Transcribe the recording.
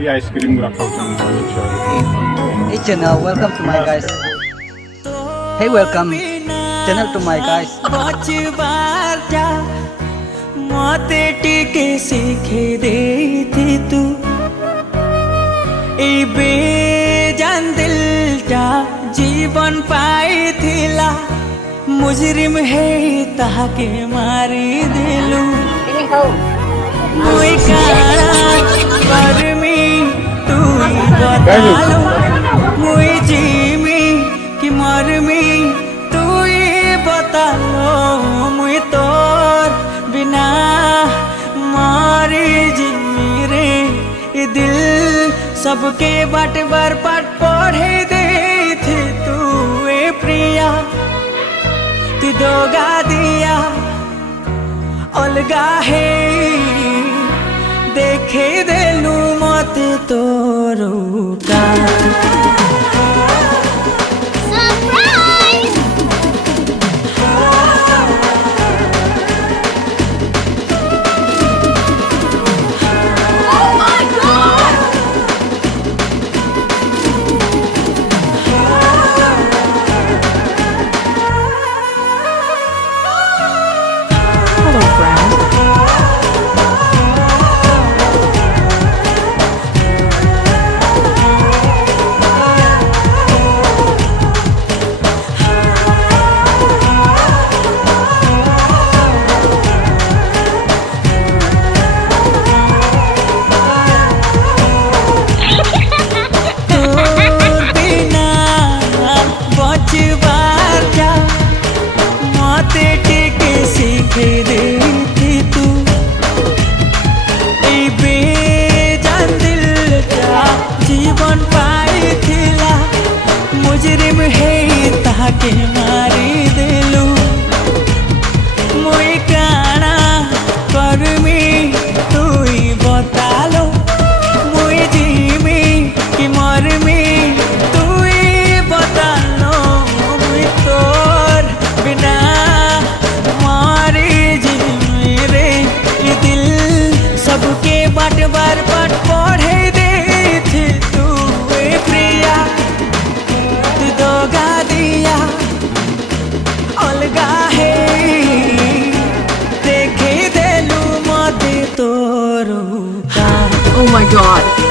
ये आइसक्रीम रखा Hey channel, welcome to my guys. Hey welcome channel to my guys. মতে টিকে শিখে দেতি তু এই বেজান দিলটা জীবন পাইথিলা মুজরিম হে তাহাকে মারি দিলু মুই কাଣା করমি তুই বতালু মুই জিমি কি মরমি তুই বতালো মুই তোর बिना मारे जिमी रे ये दिल सबके बाट बार पाट पढ़े दे थे तू ए प्रिया तू दोगा दिया अलगा है देखे देलू मत तोरू का জীবন পাইথিলা মুজরিম হে তাহাকে মারি দিলু মুই কাଣା করমি তুই বতালো মুই জিমি কি মরমি তুই বতালো মুই তোর বিনা मारी जिमी रे ये दिल सबके बाट बार पाट पढ़े दे थे तू ए प्रिया तू दोगा दिया अलगा है देखे देलू मत तोरू का Oh my god.